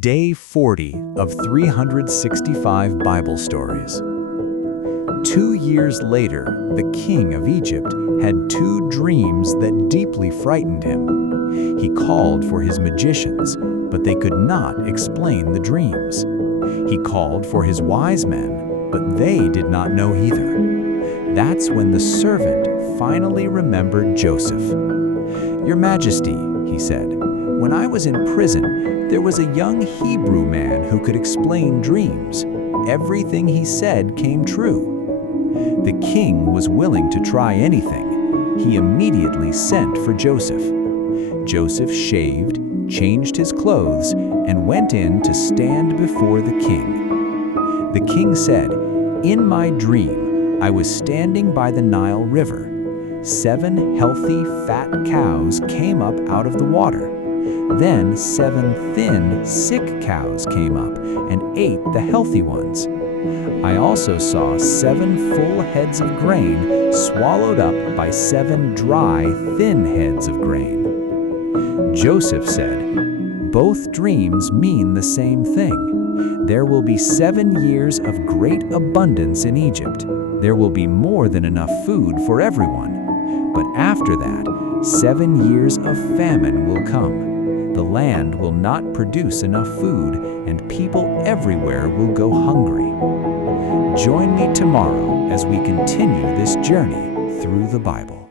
Day 40 of 365 Bible Stories. 2 years later, the king of Egypt had 2 dreams that deeply frightened him. He called for his magicians, but they could not explain the dreams. He called for his wise men, but they did not know either. That's when the servant finally remembered Joseph. "Your Majesty," he said, "when I was in prison, there was a young Hebrew man who could explain dreams. Everything he said came true." The king was willing to try anything. He immediately sent for Joseph. Joseph shaved, changed his clothes, and went in to stand before the king. The king said, "In my dream, I was standing by the Nile River. 7 healthy, fat cows came up out of the water. Then 7 thin, sick cows came up and ate the healthy ones. I also saw 7 full heads of grain swallowed up by 7 dry, thin heads of grain." Joseph said, "Both dreams mean the same thing. There will be 7 years of great abundance in Egypt. There will be more than enough food for everyone. But after that, 7 years of famine will come. The land will not produce enough food, and people everywhere will go hungry." Join me tomorrow as we continue this journey through the Bible.